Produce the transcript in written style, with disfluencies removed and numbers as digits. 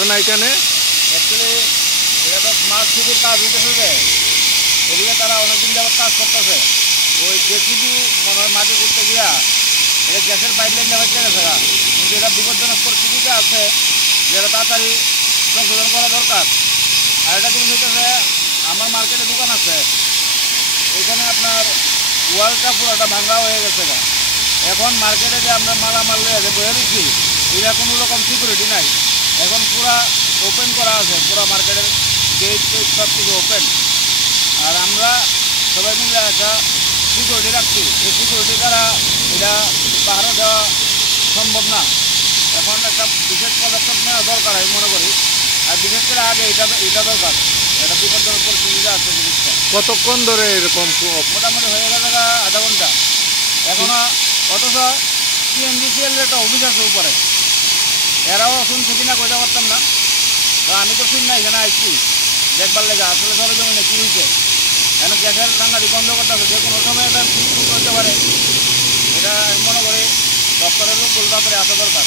ঘটনা এখানে? অ্যাকচুয়ালি এটা তো স্মার্ট সিটির কাজ হইতেছে যে এদিকে তারা অনেকদিন যাবত কাজ করতেছে। ওই জেসিবি মনে হয় মাটি করতে গিয়া এটা গ্যাসের পাইপ লাইন যাবে গেছে গা, কিন্তু এটা বিপজ্জনক পরিস্থিতিতে আছে, যেটা তাড়াতাড়ি সংশোধন করা দরকার। আর একটা জিনিস হইতেছে, আমার মার্কেটে দোকান আছে, এখানে আপনার ওয়ালটা পুরোটা ভাঙা হয়ে গেছে গা। এখন মার্কেটে যে আমরা মালামাল লইয়া যে বয়ে দিচ্ছি, এটা কোনো রকম সিকিউরিটি নাই। এখন পুরা ওপেন করা আছে, পুরা মার্কেটের গেট টেট সব কিছু ওপেন। আর আমরা সবাই মিলে একটা সিকিউরিটি রাখছি, এই সিকিউরিটি দ্বারা এটা পাহাড়ে দেওয়া সম্ভব না। এখন একটা বিশেষ পদক্ষেপ নেওয়া দরকার আমি মনে করি। আর বিশেষ করে আগে এটা দরকার, এটা বিপজ্জনক পরিস্থিতিতে আছে জিনিসটা। কতক্ষণ ধরে এরকম? মোটামুটি হয়ে গেছে আধা ঘন্টা এখনও। অথচ TNGCL একটা অফিস আছে উপরে, এরাও শুনছে কিনা কইতে পারতাম না। তো আমি তো শুন না, এখানে আসছি দেখবার লেগে আসলে সরজমিনে কী হয়েছে। কেন গ্যাসের রান্নাটি বন্ধ করতে হবে, যে কোনো সময় এটা হতে পারে। এটা আমি মনে করি দপ্তরের লোকগুলো তাড়াতাড়ি আসা দরকার।